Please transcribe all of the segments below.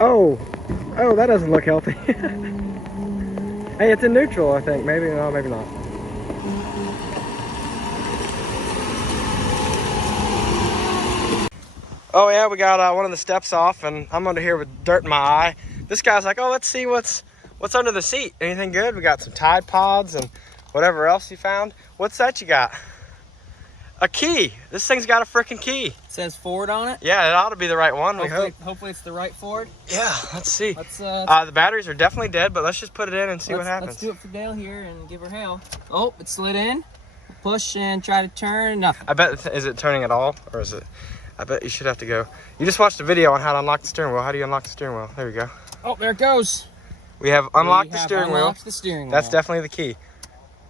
Oh, oh, that doesn't look healthy. Hey, it's in neutral, I think. Maybe, no, maybe not. Oh yeah, we got one of the steps off, and I'm under here with dirt in my eye. This guy's like, oh, let's see what's under the seat. Anything good? We got some Tide Pods and whatever else you found. What's that you got? A key. This thing's got a freaking key. It says Ford on it. Yeah, it ought to be the right one. Hopefully it's the right Ford. Yeah, let's see. The batteries are definitely dead, but let's just put it in and see what happens. Let's do it for Dale here and give her hell. Oh, it slid in. Push and try to turn. Nothing. I bet, is it turning at all? Or is it? I bet you should have to go. You just watched a video on how to unlock the steering wheel. How do you unlock the steering wheel? There we go. Oh, there it goes. We have unlocked the steering wheel. That's definitely the key.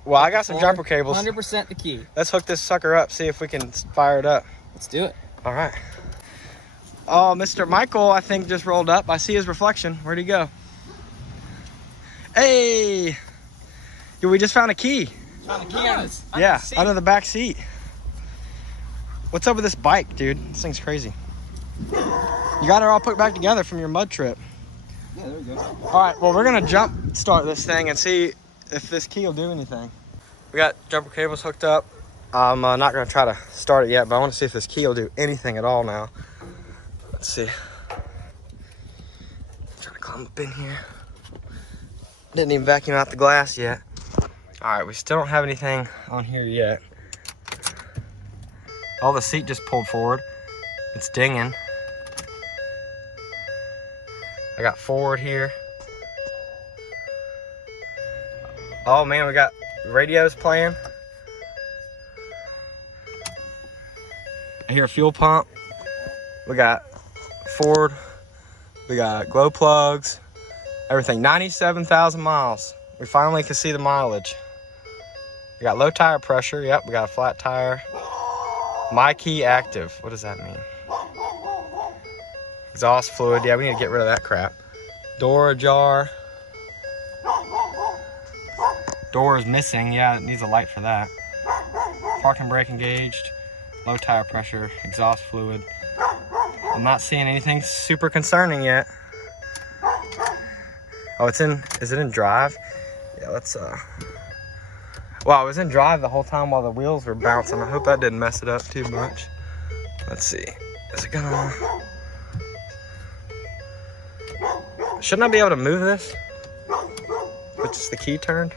Well, I got some jumper cables. 100% the key. Let's hook this sucker up, see if we can fire it up. Let's do it. All right. Oh, Mr. Michael, I think, just rolled up. I see his reflection. Where'd he go? Hey! Dude, we just found a key. Found a key under the back seat. What's up with this bike, dude? This thing's crazy. You got it all put back together from your mud trip. Yeah, there we go. All right, well, we're gonna jump start this thing and see if this key will do anything. We got jumper cables hooked up. I'm not gonna try to start it yet, but I wanna see if this key will do anything at all now. Let's see. Trying to climb up in here. Didn't even vacuum out the glass yet. All right, we still don't have anything on here yet. Oh, the seat just pulled forward. It's dinging. I got forward here. Oh man, we got radios playing. I hear a fuel pump. We got Ford. We got glow plugs. Everything. 97,000 miles. We finally can see the mileage. We got low tire pressure. Yep, we got a flat tire. My key active. What does that mean? Exhaust fluid. Yeah, we need to get rid of that crap. Door ajar. Door is missing. Yeah, it needs a light for that. Parking brake engaged. Low tire pressure. Exhaust fluid. I'm not seeing anything super concerning yet. Oh, it's in. Is it in drive? Yeah, let's wow, it was in drive the whole time while the wheels were bouncing. I hope that didn't mess it up too much. Let's see. Is it gonna... Shouldn't I be able to move this? With just the key turned?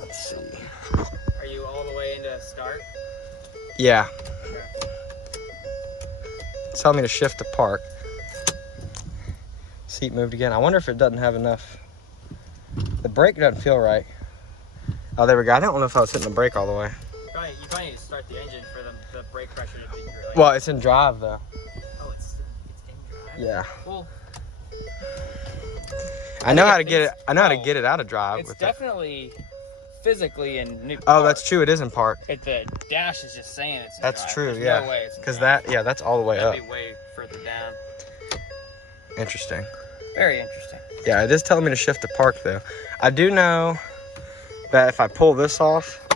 Let's see. Are you all the way into start? Yeah. It's telling me to shift to park. Seat moved again. I wonder if it doesn't have enough. The brake doesn't feel right. Oh, there we go. I don't know if I was hitting the brake all the way. You probably need to start the engine for the brake pressure to be right. Well, it's in drive though. Oh, it's in drive? Yeah. Well, I know how to get it. I know how to get it out of drive. It's definitely physically in new. Oh, that's true. It is in park. The dash is just saying it's in That's drive. true. There's yeah. No way it's in Because drive. that, yeah, that's all the way up. That'd be way further down. Interesting. Very interesting. Yeah, it is telling me to shift to park though. I do know that if I pull this off,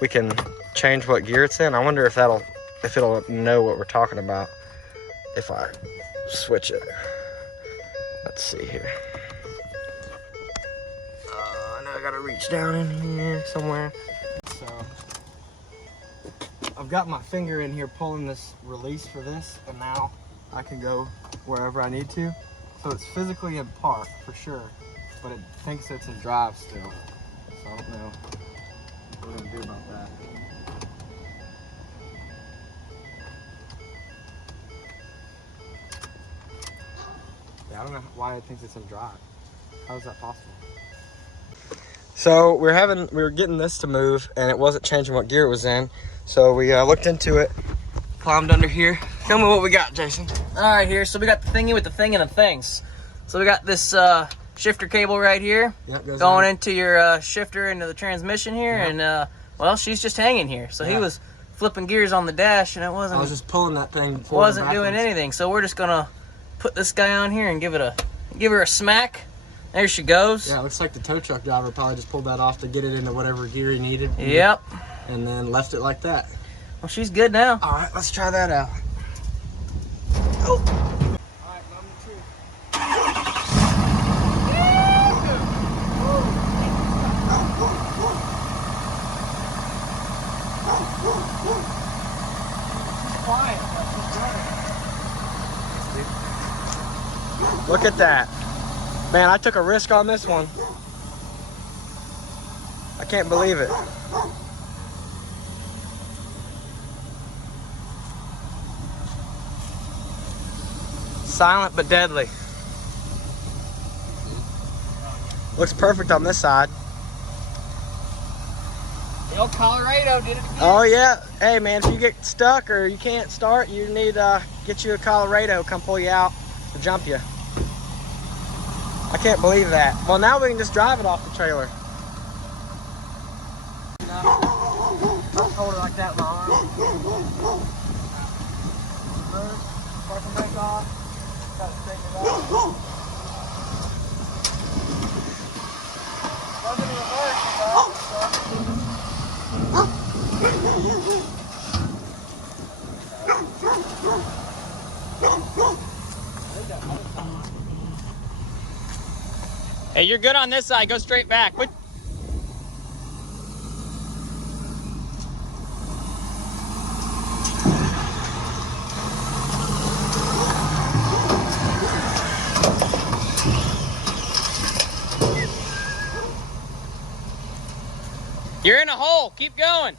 we can change what gear it's in. I wonder if it'll know what we're talking about if I switch it. Let's see here. I know I gotta reach down in here somewhere. So I've got my finger in here pulling this release for this, and now I can go wherever I need to. So it's physically in park for sure, but it thinks it's in drive still. So I don't know what we're gonna do about that. Yeah, I don't know why it thinks it's in drive. How is that possible? So we were getting this to move, and it wasn't changing what gear it was in. So we looked into it, climbed under here. Tell me what we got, Jason. All right, here. So we got the thingy with the thing and the things. So we got this shifter cable right here, going into your shifter into the transmission here, and well, she's just hanging here. So he was flipping gears on the dash, and it wasn't. I was just pulling that thing. Wasn't doing anything. So we're just gonna put this guy on here and give her a smack. There she goes. Yeah, it looks like the tow truck driver probably just pulled that off to get it into whatever gear he needed. Yep. And then left it like that. Well, she's good now. All right, let's try that out. Oh. All right, Look at that. Man, I took a risk on this one. I can't believe it. Silent but deadly. Looks perfect on this side. The old Colorado did it again. Oh yeah. Hey man, if you get stuck or you can't start, you need get you a Colorado, come pull you out or jump you. I can't believe that. Well, now we can just drive it off the trailer. I'll hold it like that in my arm. Parking brake off. Gotta straighten it out. Wasn't in reverse, Hey, you're good on this side. Go straight back. Put You're in a hole. Keep going.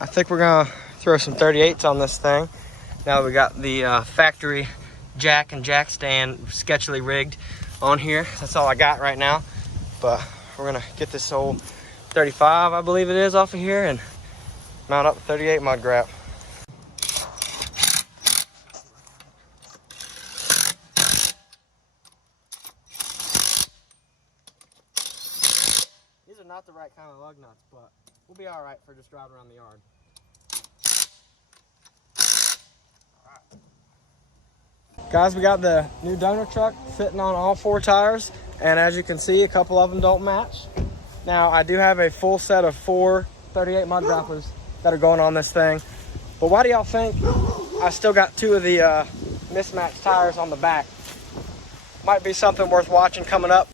I think we're gonna throw some 38s on this thing. Now we got the factory jack and jack stand sketchily rigged on here. That's all I got right now. But we're gonna get this old 35, I believe it is, off of here and mount up the 38 mud grab. These are not the right kind of lug nuts, but we'll be all right for just driving around the yard. Guys, we got the new donor truck fitting on all 4 tires, and as you can see, a couple of them don't match. Now, I do have a full set of 4 38 mud grappers that are going on this thing, but why do y'all think I still got 2 of the mismatched tires on the back? Might be something worth watching coming up.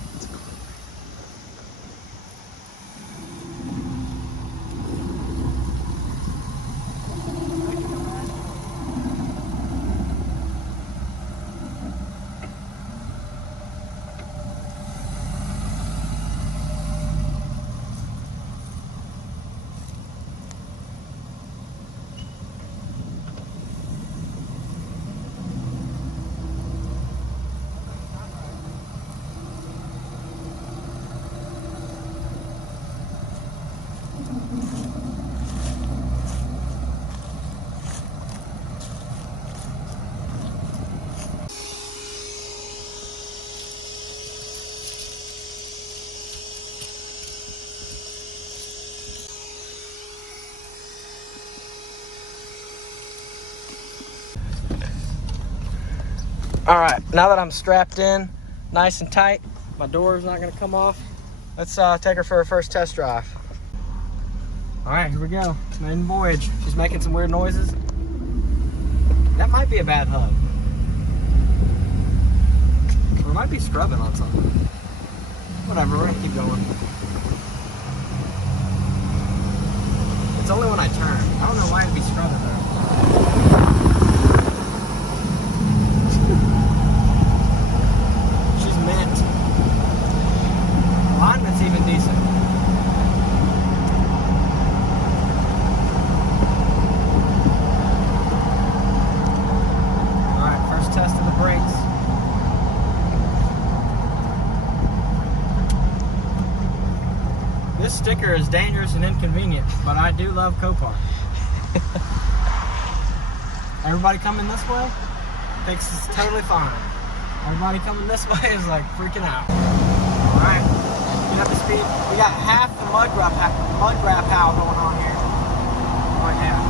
All right, now that I'm strapped in nice and tight, my door is not gonna come off. Let's take her for her first test drive. All right, here we go. Maiden voyage. She's making some weird noises. That might be a bad hug. Or it might be scrubbing on something. Whatever, we're gonna keep going. It's only when I turn. I don't know why it'd be scrubbing though. Alignment's even decent. Alright, first test of the brakes. This sticker is dangerous and inconvenient, but I do love Copart. Everybody coming this way thinks it's totally fine. Everybody coming this way is like freaking out. Alright. Up to speed. We got half the mud grab howl going on here. Right now.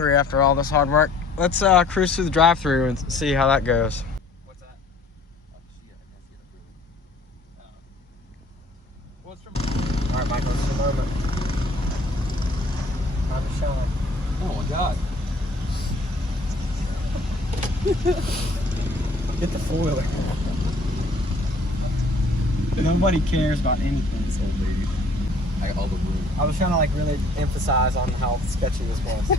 hungry after all this hard work. Let's cruise through the drive-thru and see how that goes. What's that? All right, Michael, it's the moment. Time to shine. Oh my God. Get the foiler. Nobody cares about anything. So baby. I got all the room. I was trying to like really emphasize on how sketchy this was.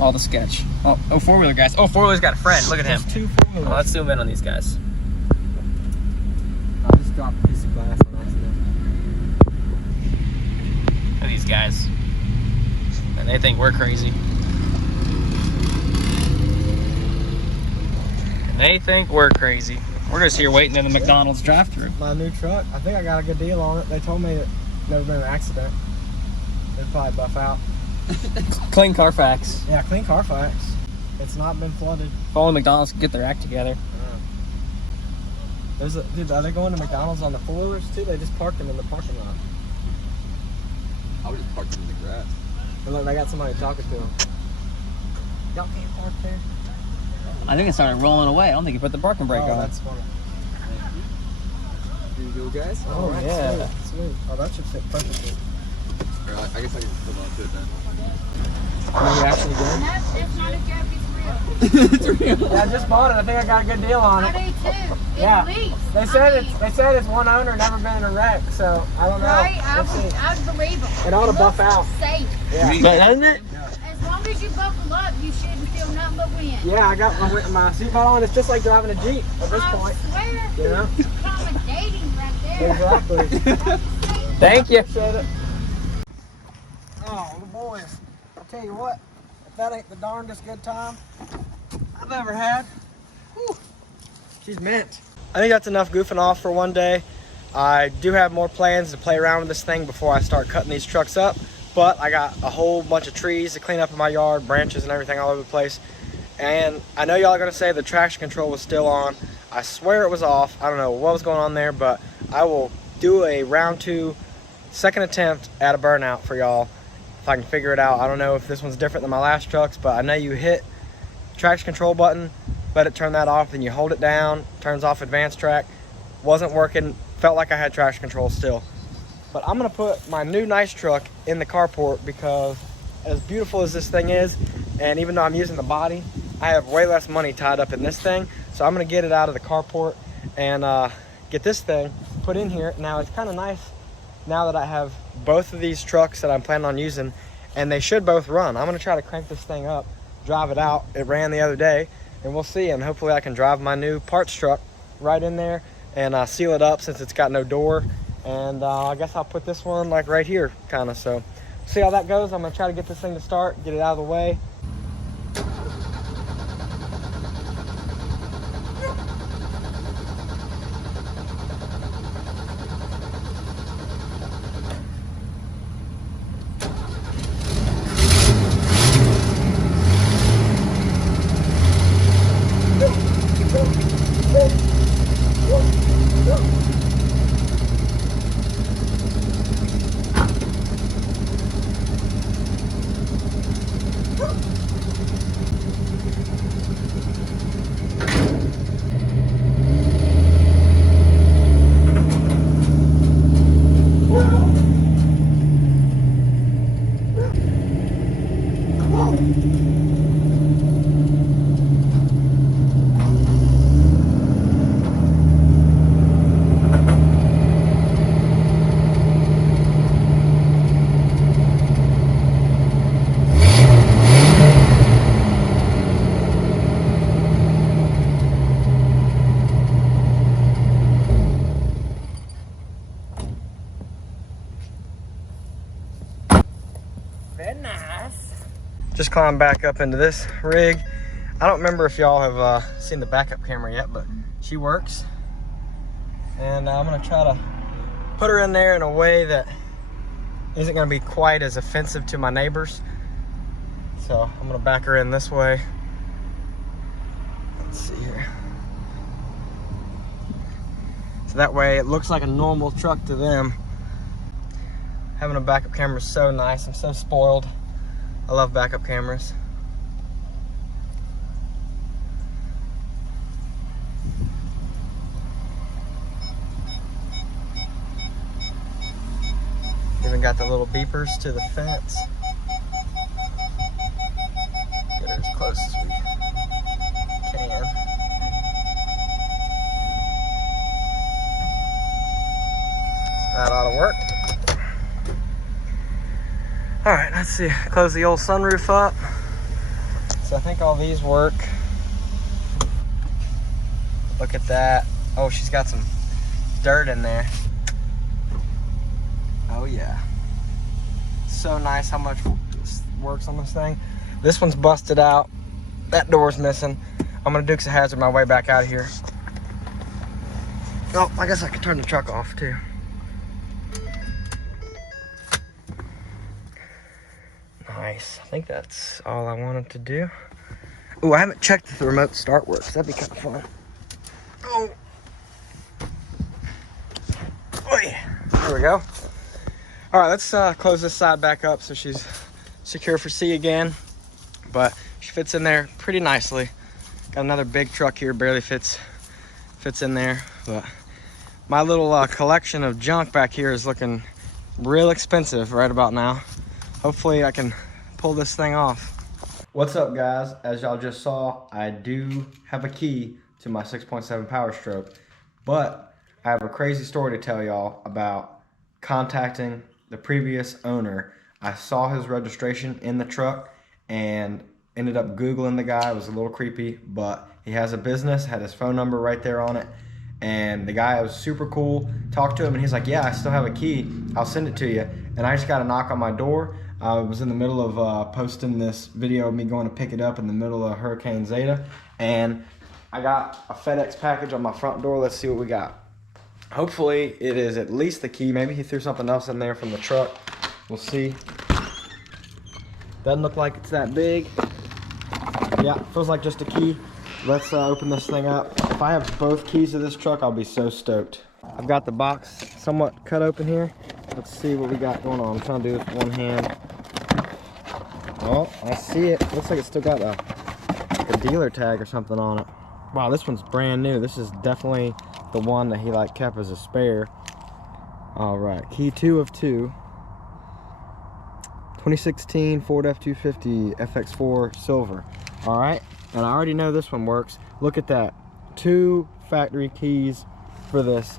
All the sketch. Oh, four-wheeler guys. Oh, four-wheeler's got a friend. Look at him. There's 2 four-wheelers. Well, let's zoom in on these guys. I just dropped a piece of glass on accident. Look at these guys. And they think we're crazy. And they think we're crazy. We're just here waiting in the McDonald's drive-thru. My new truck, I think I got a good deal on it. They told me that never been an accident. They'd probably buff out. Clean Carfax. Yeah, clean Carfax. It's not been flooded. If only McDonald's could get their act together. Dude, are they going to McDonald's on the four-wheelers too? They just parked them in the parking lot. I would just park them in the grass. And look, they got somebody talking to them. Y'all can't park there. I think it started rolling away. I don't think you put the parking brake Oh, on. that's funny. You go, guys? Oh, right, yeah. Sweet. Oh, that should fit perfectly. Or I guess I can hold on to it then. Are you actually good? No, it's not a joke, It's real. Yeah, I just bought it. I think I got a good deal on it's real. it. I do too. Yeah. At least. They said it's one owner, never been in a wreck, so I don't know. Right? Let's see. I'd believe them. It ought to buff out. Safe. Yeah. Doesn't it? As long as you buckle up, you shouldn't feel nothing but wind. Yeah, I got my seatbelt on. It's just like driving a Jeep at this I point. swear. You know? Accommodating right there. Exactly. Thank you. Appreciate it. Oh, the boys. I'll tell you what, if that ain't the darndest good time I've ever had. Whew. She's mint. I think that's enough goofing off for one day. I do have more plans to play around with this thing before I start cutting these trucks up. But I got a whole bunch of trees to clean up in my yard, branches and everything all over the place. And I know y'all are gonna say the traction control was still on. I swear it was off. I don't know what was going on there, but I will do a round 2, second attempt at a burnout for y'all if I can figure it out. I don't know if this one's different than my last trucks, but I know you hit traction control button, let it turn that off, then you hold it down, turns off advanced track. Wasn't working, felt like I had traction control still. But I'm gonna put my new nice truck in the carport because as beautiful as this thing is, and even though I'm using the body, I have way less money tied up in this thing. So I'm gonna get it out of the carport and get this thing put in here. Now it's kind of nice now that I have both of these trucks that I'm planning on using, and they should both run. I'm gonna try to crank this thing up, drive it out. It ran the other day, and we'll see. And hopefully I can drive my new parts truck right in there and seal it up since it's got no door. And I guess I'll put this one like right here, kind of. So see how that goes. I'm gonna try to get this thing to start, get it out of the way. Just climbed back up into this rig. I don't remember if y'all have seen the backup camera yet, but she works. And I'm gonna try to put her in there in a way that isn't gonna be quite as offensive to my neighbors. So I'm gonna back her in this way. Let's see here. So that way it looks like a normal truck to them. Having a backup camera is so nice. I'm so spoiled. I love backup cameras. Even got the little beepers to the fence. Get her as close as we can. That ought to work. All right, let's see. Close the old sunroof up. So I think all these work. Look at that. Oh, she's got some dirt in there. Oh yeah. So nice how much this works on this thing. This one's busted out. That door's missing. I'm gonna Dukes of Hazzard my way back out of here. Oh, I guess I could turn the truck off too. Nice. I think that's all I wanted to do. Oh, I haven't checked if the remote start works. That'd be kind of fun. Oh. Oh yeah. There we go. All right, let's close this side back up so she's secure for sea again. But she fits in there pretty nicely. Got another big truck here, barely fits in there. But my little collection of junk back here is looking real expensive right about now. Hopefully I can pull this thing off. What's up, guys? As y'all just saw, I do have a key to my 6.7 Powerstroke, but I have a crazy story to tell y'all about contacting the previous owner. I saw his registration in the truck and ended up Googling the guy. It was a little creepy, but he has a business, had his phone number right there on it. And the guy was super cool. Talked to him and he's like, yeah, I still have a key. I'll send it to you. And I just got a knock on my door. I was in the middle of posting this video of me going to pick it up in the middle of Hurricane Zeta. And I got a FedEx package on my front door. Let's see what we got. Hopefully it is at least the key. Maybe he threw something else in there from the truck. We'll see. Doesn't look like it's that big. Yeah, feels like just a key. Let's open this thing up. If I have both keys to this truck, I'll be so stoked. I've got the box somewhat cut open here. Let's see what we got going on. I'm trying to do this with one hand. Oh, I see it. Looks like it's still got a dealer tag or something on it. Wow, this one's brand new. This is definitely the one that he like kept as a spare. All right, key 2 of 2. 2016 Ford F250 FX4 silver. All right, and I already know this one works. Look at that. 2 factory keys for this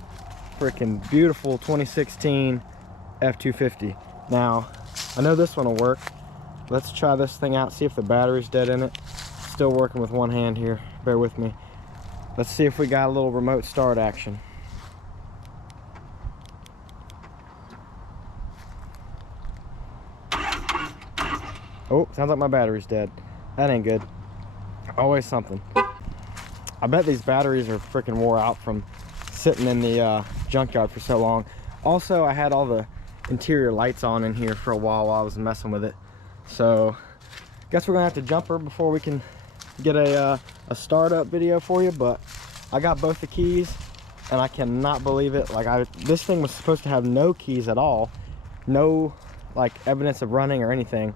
freaking beautiful 2016 F250. Now, I know this one will work. Let's try this thing out, see if the battery's dead in it. Still working with one hand here, bear with me. Let's see if we got a little remote start action. Oh, sounds like my battery's dead. That ain't good. Always something. I bet these batteries are freaking wore out from sitting in the junkyard for so long. Also, I had all the interior lights on in here for a while I was messing with it. So, guess we're gonna have to jump her before we can get a startup video for you. But I got both the keys, and I cannot believe it. Like this thing was supposed to have no keys at all, no like evidence of running or anything.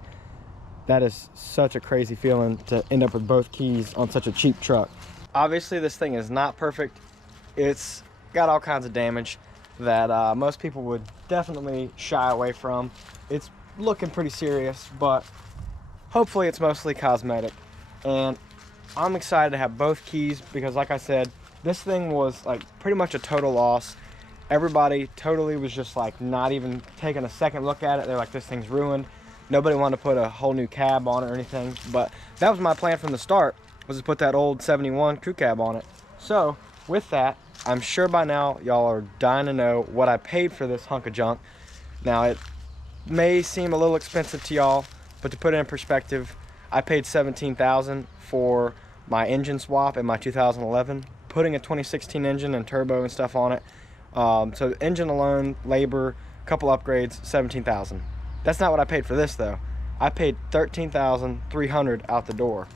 That is such a crazy feeling to end up with both keys on such a cheap truck. Obviously, this thing is not perfect. It's got all kinds of damage that most people would definitely shy away from. It's looking pretty serious, but hopefully it's mostly cosmetic. And I'm excited to have both keys because, like I said, this thing was like pretty much a total loss. Everybody totally was just like not even taking a second look at it. They're like, this thing's ruined. Nobody wanted to put a whole new cab on it or anything, but that was my plan from the start, was to put that old 71 crew cab on it. So with that, I'm sure by now y'all are dying to know what I paid for this hunk of junk. Now it may seem a little expensive to y'all, but to put it in perspective, I paid $17,000 for my engine swap in my 2011, putting a 2016 engine and turbo and stuff on it. So engine alone, labor, couple upgrades, $17,000. That's not what I paid for this though. I paid $13,300 out the door.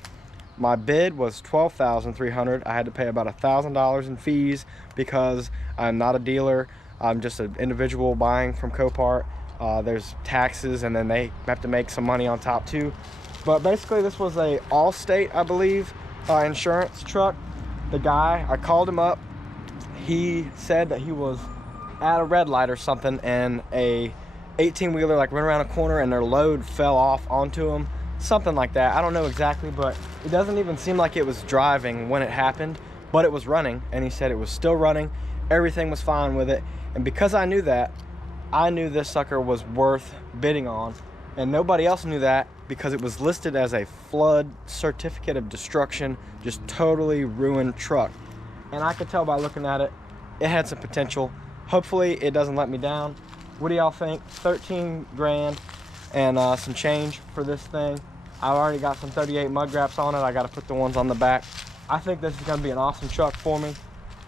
My bid was $12,300. I had to pay about $1,000 in fees because I'm not a dealer. I'm just an individual buying from Copart. There's taxes, and then they have to make some money on top too. But basically this was a Allstate, I believe, insurance truck. The guy, I called him up. He said that he was at a red light or something, and a 18-wheeler like went around a corner and their load fell off onto him, something like that. I don't know exactly, but it doesn't even seem like it was driving when it happened, but it was running, and he said it was still running. Everything was fine with it. And because I knew that, I knew this sucker was worth bidding on, and nobody else knew that because it was listed as a flood certificate of destruction, just totally ruined truck. And I could tell by looking at it, it had some potential. Hopefully it doesn't let me down. What do y'all think? 13 grand and some change for this thing. I already got some 38 mud wraps on it. I got to put the ones on the back. I think this is going to be an awesome truck for me,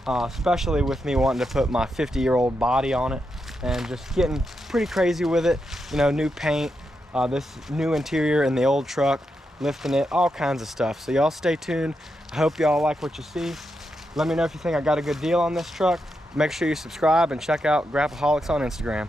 especially with me wanting to put my 50-year-old body on it and just getting pretty crazy with it. You know, new paint, this new interior in the old truck, lifting it, all kinds of stuff. So y'all stay tuned. I hope y'all like what you see. Let me know if you think I got a good deal on this truck. Make sure you subscribe and check out Grappaholics on Instagram.